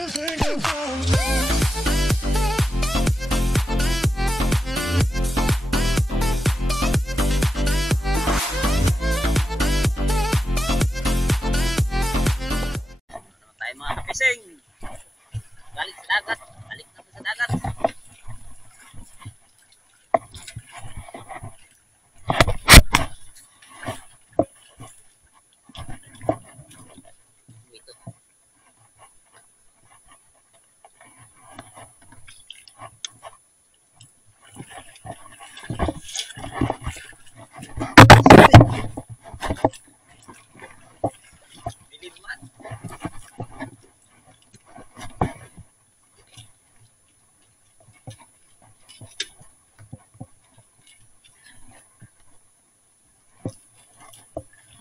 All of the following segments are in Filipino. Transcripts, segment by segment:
Tayo mga kapising. Balik sa dagat. Balik na sa dagat.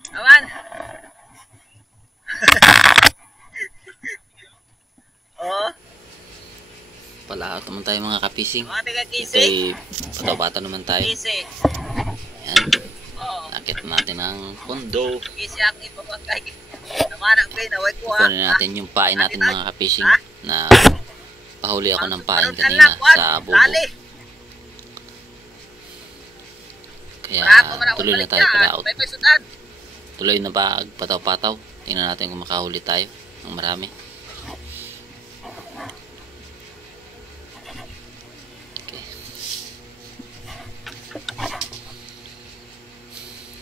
Aman. Oh. Palaot naman tayo mga kapising. Mga taga-kisi. Ito'y bata-bata naman tayo. Kisi. Yan. Oo. Nakit natin ang pondo. Kisi ang ipapagkay. Namanak kayo na way ko ha. Kunin natin yung pain natin mga kapising. Na pahuli ako ng pain Anong kanina anak, sa bubo. Dali. Kaya Bravo, bravo, tuloy na balik tayo yan. palaot. May sudan. Tuloy na ba pataw-pataw? Tingnan natin kung makahuli tayo ng marami. Okay.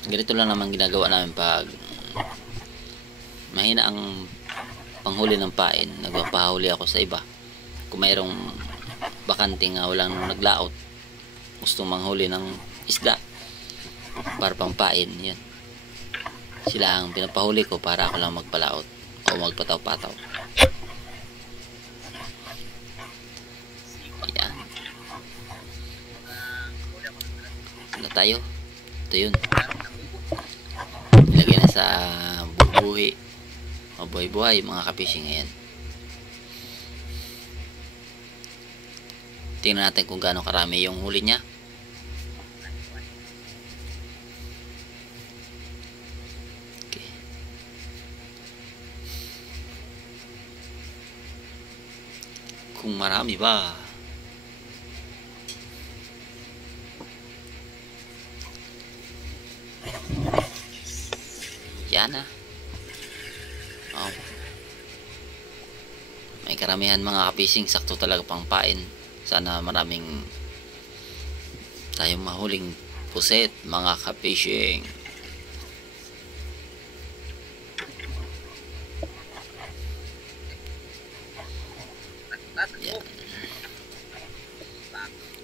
Ganito lang naman ginagawa namin pag mahina ang panghuli ng pain. Nagpapahuli ako sa iba. Kung mayroong bakanting walang naglaot, gustong manghuli ng isda para pampain, yan. Sila ang pinapahuli ko para ako lang magpalaot o magpataw-pataw. Yan. Ano tayo? Ito yun. Ilagay na sa bubuhi o buhay-buhay mga kapising. Ayan. Tingnan natin kung gaano karami yung huli niya. Kung marami ba. Yan na. Oh. May karamihan mga kapising. Sakto talaga pang pain. Sana maraming tayong mahuling puset mga kapising. Yan.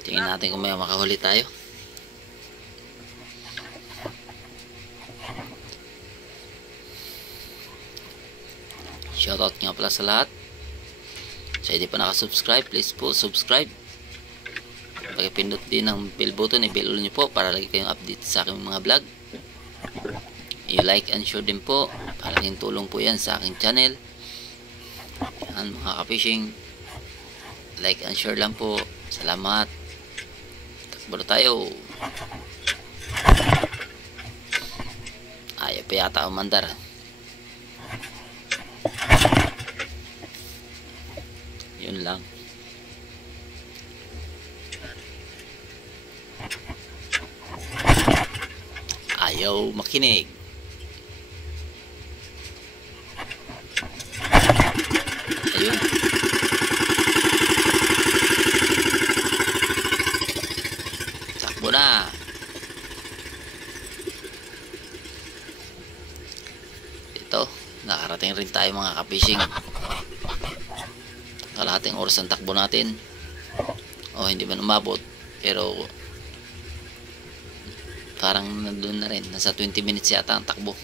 Tingnan natin kung may makahuli tayo. Shoutout nga pala sa lahat. Sa hindi pa nakasubscribe, please po subscribe. Pakipindot din ng bell button, i-bell nyo po para lagi kayong update sa aking mga vlog. I-like and share din po. Malaking tulong po yan sa aking channel. Yan mga kapishing. Like and share lang po. Salamat. Takbo tayo. Ayaw pa yata umandar. Yun lang. Ayaw makinig. Ayun. Takbo na. Ito, nakarating rin tayo mga kapishing. Kalahating oras ang takbo natin. O hindi man umabot, pero parang nandun na rin. Nasa 20 minutes yata ang takbo.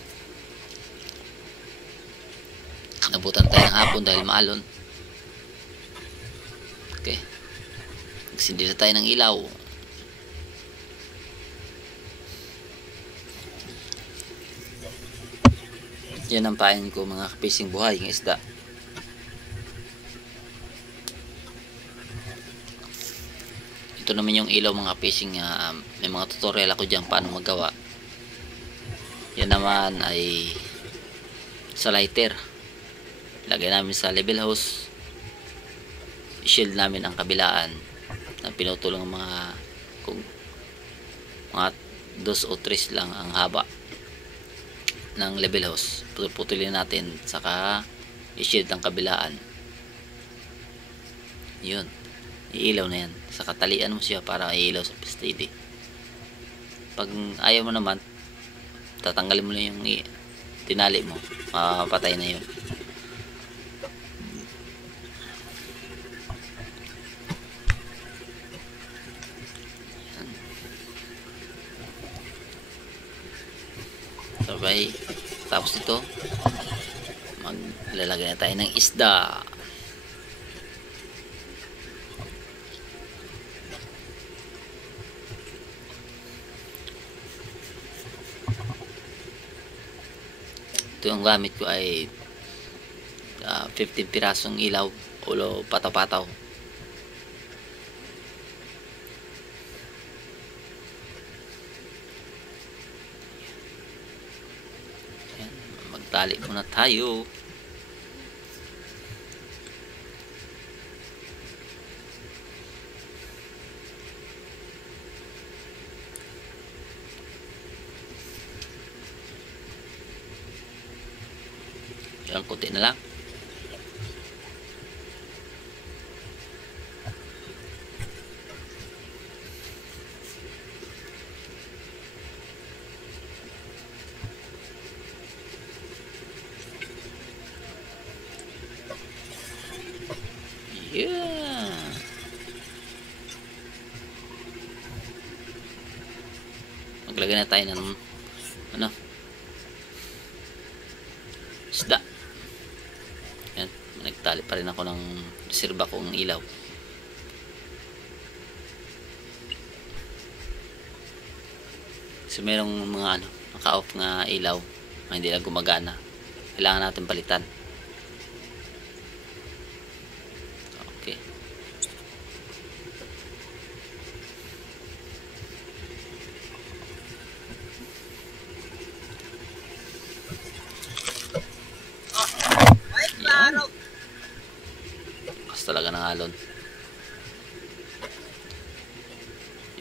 Nabutan tayo ng hapon dahil maalon. Okay. Nagsindi na tayo ng ilaw. Yan ang pain ko mga kapising buhay ng isda. Ito naman yung ilaw mga kapising. May mga tutorial ako dyan paano magawa. Yan naman ay sa lighter. Lagay namin sa level house i-shield namin ang kabilaan na pinutulong mga kung mga 2 o 3 lang ang haba ng level hose. Putulin natin, saka i-shield ang kabilaan. Yun, iilaw na yan. Saka talian mo siya para iilaw sa steady. Pag ayaw mo naman, tatanggalin mo na yung tinali mo, mapatay na yun. Sabay, tapos ito maglalagay na tayo ng isda. Ito yung gamit ko ay 15 pirasong ilaw o pataw-pataw. Magtali muna tayo. Yan, kunti na lang. Yeah. Maglagay na tayo ng isda. Yan, nagtali pa rin ako ng reserva kong ilaw. So merong mga naka-off nga ilaw na hindi na gumagana, kailangan natin palitan. Okay. Talaga ng alon.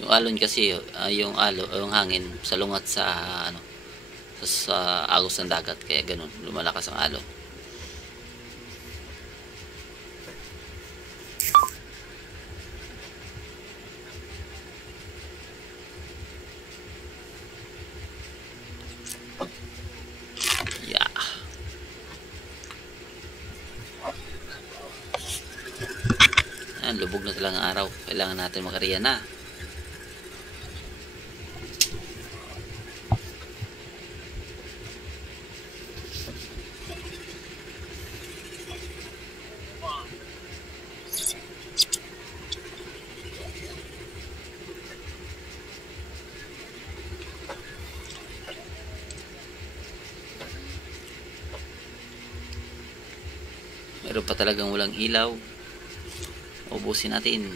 Yung alon kasi yung hangin salungat sa sa agos ng dagat, kaya ganun lumalakas ang alon. Lubog na talaga ang araw, kailangan natin makariya na. Meron pa talagang walang ilaw, ubusin natin.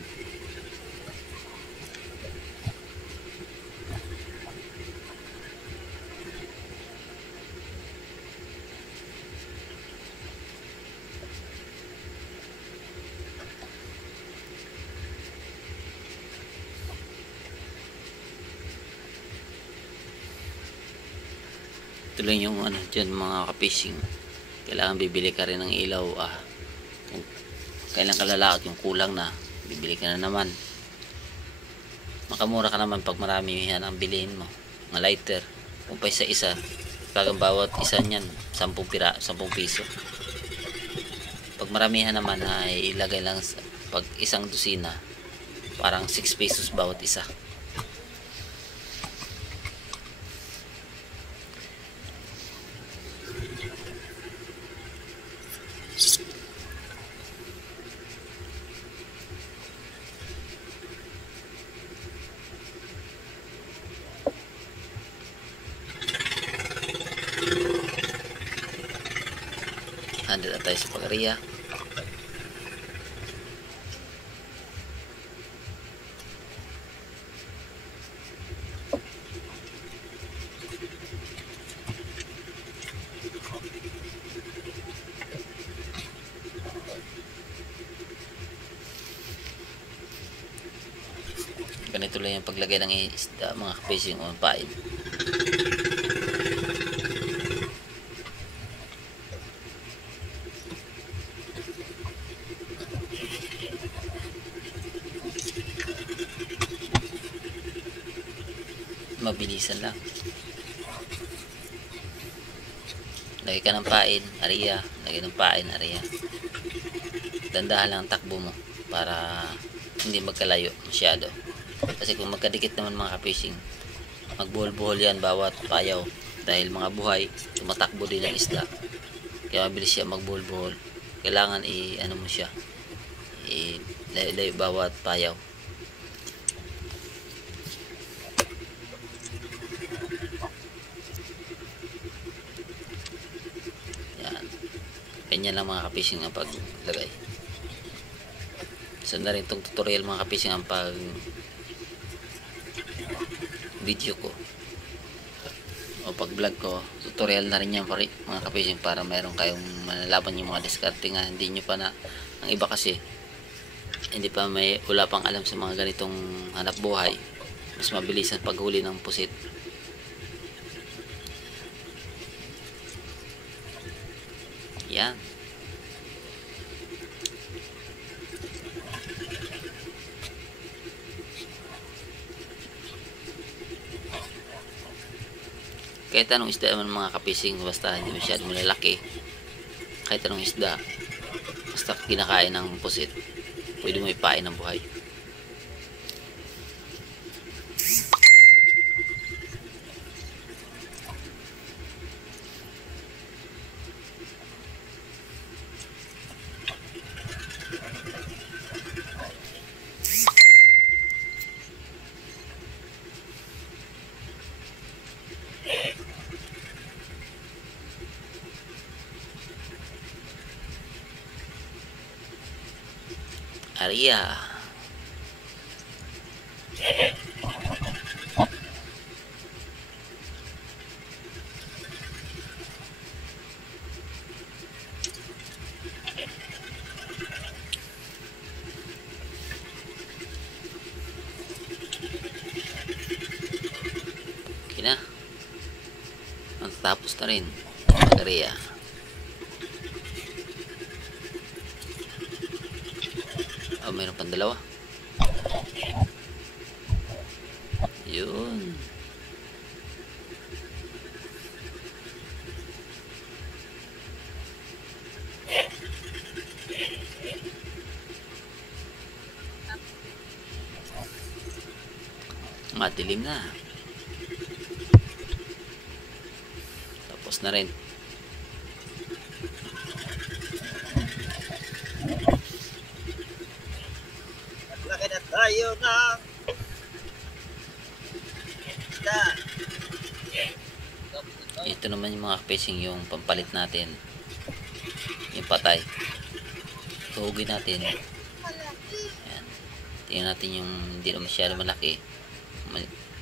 Ito lang yung dyan mga kapising, kailangan bibili ka rin ng ilaw. Kung kailan kalalaot yung kulang na, bibili ka na naman. Makamura ka naman pag marami yan ang bilihin mo, mga lighter. Kung pa isa-isa, kagang bawat isa niyan 10 piso. Pag maramihan naman ay ilagay lang pag isang dosina, parang 6 pesos bawat isa. Handle na tayo sa pag-ariya. patuloy ang paglagay ng isda mga ka-fishing o pain. Mabilisan lang. Lagay ka ng pain, ariya. Lagay ng pain, ariya. Dandahan lang ang takbo mo para hindi magkalayo masyado. Kasi kung magkadikit naman mga ka-fishing, magbuhol-buhol yan bawat payaw. Dahil mga buhay, tumatakbo din ang isda. Kaya mabilis siya magbuhol-buhol. Kailangan ano mo siya, layo-layo bawat payaw. Ganyan lang mga ka-fishing ang paglagay. So na rin itong tutorial mga ka-fishing ang pag video ko o pag vlog ko. Tutorial na rin yan mga ka-fishing para mayroon kayong malalaman yung mga diskarte nga hindi nyo pa na. Ang iba kasi hindi pa wala pang alam sa mga ganitong hanap buhay. Mas mabilis ang paghuli ng pusit. Yan. Kahit anong isda naman mga ka-fishing, basta hindi masyadong malalaki. Kahit anong isda, basta kinakain ng pusit, pwede mo ipain ng buhay. Ariya. Okay na. Matapos na rin. Ariya. Mayroon pang dalawa. Yun. Madilim na. Tapos na rin. Tayo na. Ito naman yung mga ka-fishing yung pampalit natin. Yung patay. Tuhugin natin. Ayan. Tingnan natin yung hindi na masyado malaki.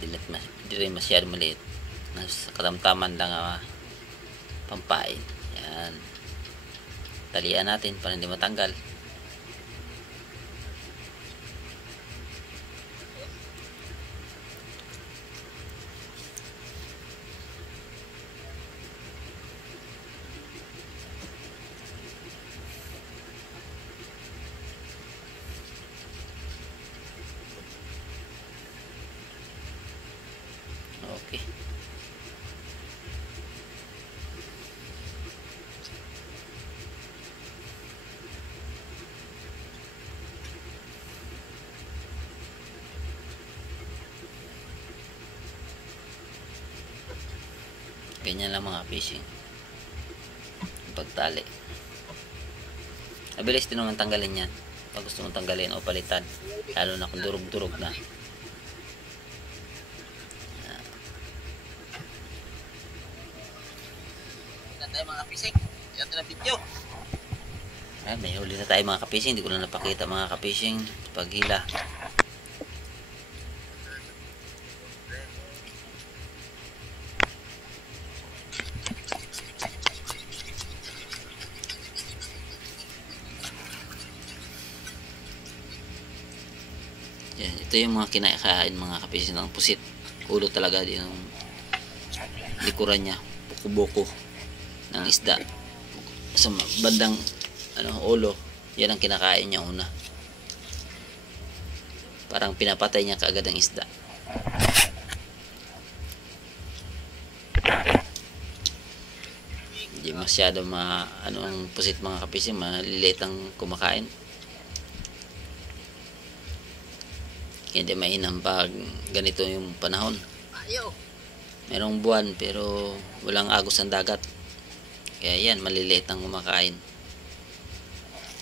Hindi rin masyado maliit. Nasa katamtaman lang pampain. Ayan. Talian natin para hindi matanggal. Okay. Ganyan lang mga fishing. Pagtali. Mabilis din naman tanggalin yan. Pag gusto mong tanggalin o palitan. Lalo na kung durog-durog na. Tayo mga ka-fishing. Yan na video. May huli na tayo mga ka-fishing. Hindi ko na napakita mga ka-fishing. Paghila. Yan, ito yung mga kinakain mga kapising ng pusit. Ulo talaga din yung likuran niya, buko-buko ng isda. Sa bandang ulo, yan ang kinakain niya una. Parang pinapatay niya kaagad ang isda. Hindi masyado ang pusit mga kapising, maliliit ang kumakain. Hindi mainam pag ganito yung panahon. Merong buwan pero walang agos ang dagat. Kaya yan, maliliit ang kumakain.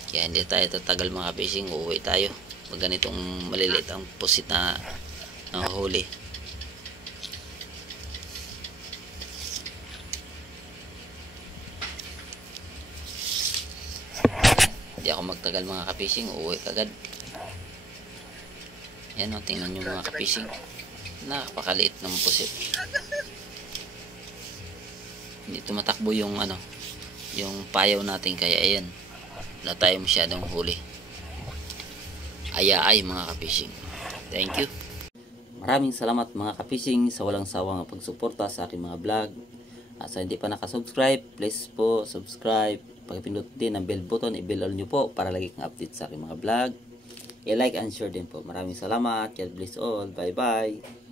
Kaya hindi tayo tatagal mga fishing, uuwi tayo. Pag ganitong maliliit ang pusit na nahuli. Hindi ako magtagal mga ka-fishing, uuwi kagad. Yan o, tingnan nyo mga ka-fishing. Napakaliit ng pusit. Hindi tumatakbo yung yung payaw natin, kaya ayan. Wala tayo masyadong huli. Ayaay mga ka-fishing. Thank you. Maraming salamat mga ka-fishing sa walang sawang pagsuporta sa aking mga vlog. At sa hindi pa nakasubscribe, please po subscribe. Pagpindot din ang bell button, i-bell all nyo po para lagi kang update sa aking mga vlog. I-like and share din po. Maraming salamat. God bless all. Bye bye.